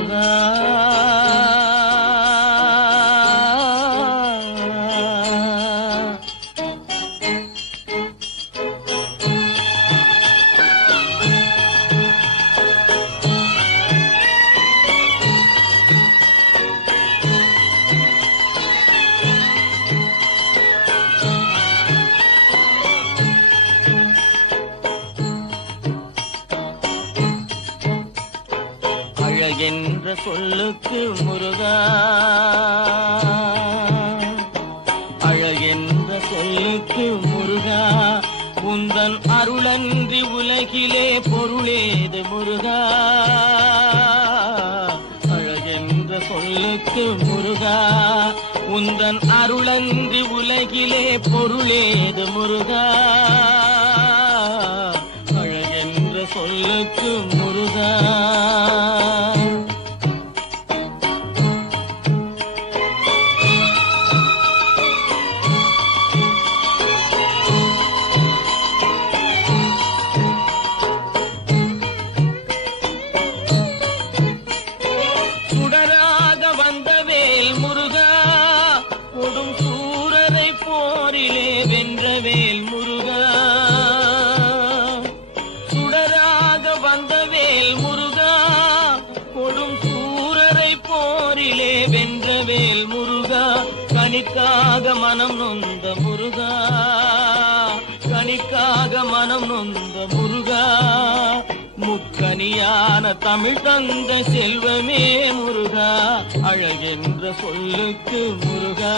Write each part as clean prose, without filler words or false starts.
முருகா. அழகென்ற சொல்லுக்கு முருகா, அழகென்ற சொல்லுக்கு முருகா, உந்தன் அருளன்றி உலகிலே பொருளேது முருகா. அழகென்ற சொல்லுக்கு முருகா, உந்தன் அருளன்றி உலகிலே பொருளேது முருகா. அழகென்ற சொல்லுக்கு முருகா. சுடராக வந்த வேல் முருகா, கொடும் சூரரை போரிலே வென்ற வேல் முருகா. சுடராக வந்த வேல் முருகா, கொடும் சூரரை போரிலே வென்ற வேல் முருகா. கனிக்காக மனம் நொந்த முருகா, கனிக்காக மனம் நொந்த முருகா. முக்கனியான தமிழ் தந்த செல்வமே முருகா, அழகென்ற சொல்லுக்கு முருகா.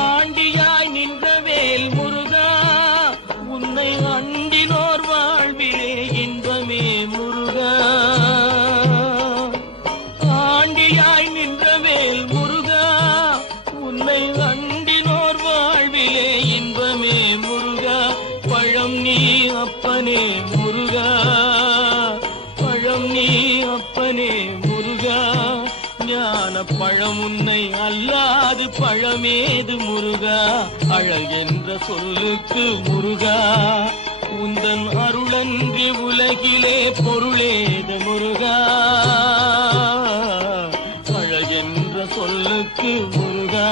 ஆண்டியாய் நின்ற வேல் முருகா, உன்னை அண்டினோர் வாழ்விலே இன்பமே முருகா. ஆண்டியாய் நின்ற வேல் முருகா, உன்னை அண்டினோர் வாழ்விலே இன்பமே முருகா. பழம் நீ அப்பனே முருகா, பழம் நீ அப்பனே முருகா. ஞான பழம் உன்னை அல்லாது பழமேது முருகா. அழகென்ற சொல்லுக்கு முருகா, உந்தன் அருளன்றி உலகிலே பொருளேது முருகா. அழகென்ற சொல்லுக்கு முருகா.